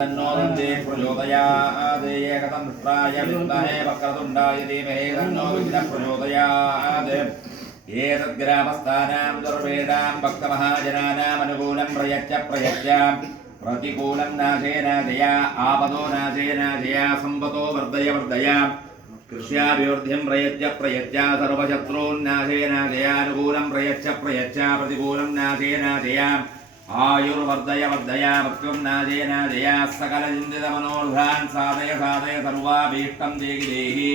तन्नोदन्ते प्रचोदयात् एकदन्तत्राय विद्महे वक्रतुण्डाय धीमहि तन्नो विघ्नः प्रचोदयात् एतद्ग्रामस्थानां दुर्वेदां भक्तमहाजनानाम् अनुकूलं प्रयच्च प्रतिकूलं नाशे नाशय आपदो नाशे नाशय सम्पतो वर्धय वर्धय कृष्याभिवृद्धिं प्रयच्च सर्वशत्रून्नाशे नाशय अनुकूलं प्रयच्च प्रतिकूलं नाशे नाशय आयुर्वर्धय वर्धय मृत्युं नाशे नाशय सकलचिन्तितमनोर्धान् साधय साधय सर्वाभीष्टं देहि देहि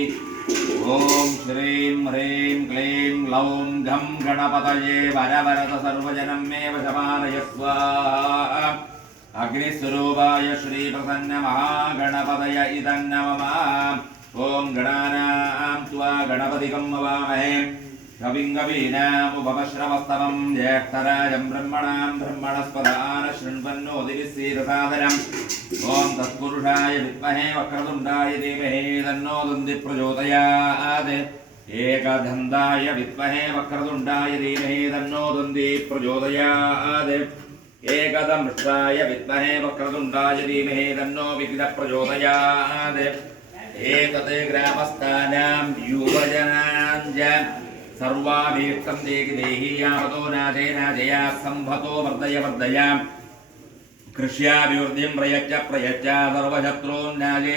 ॐ श्रीं ह्रीं क्लीं ग्लौं घं गणपतये वरवरद सर्वजनं मे वशमानय स्वाहा अग्निस्वरूपाय श्रीप्रसन्नमहागणपतय इदं नमः ॐ गणानां त्वा गणपतिं हवामहे कविं कवीनामुपमश्रवस्तमं ज्येष्ठराजं ब्रह्मणां ब्रह्मणस्पदान शृण्वन्नोतिविश्रीरसादनम् ॐ तत्पुरुषाय विद्महे वक्रतुण्डाय धीमहि तन्नो दन्ति प्रचोदयात् एकदन्ताय विद्महे वक्रतुण्डाय धीमहि तन्नो दन्ति प्रचोदयात् एकदंष्ट्राय विद्महे वक्रतुण्डाय धीमहि तन्नो विघ्नः प्रचोदयात् एतत् ग्रामस्थानां युवजनां च सर्वाभीष्टं देहि देहि यावतो नाशे नाशय सम्भतो वर्धय वर्धय कृष्याभिवृद्धिं प्रयच्च सर्वशत्रून् नाशे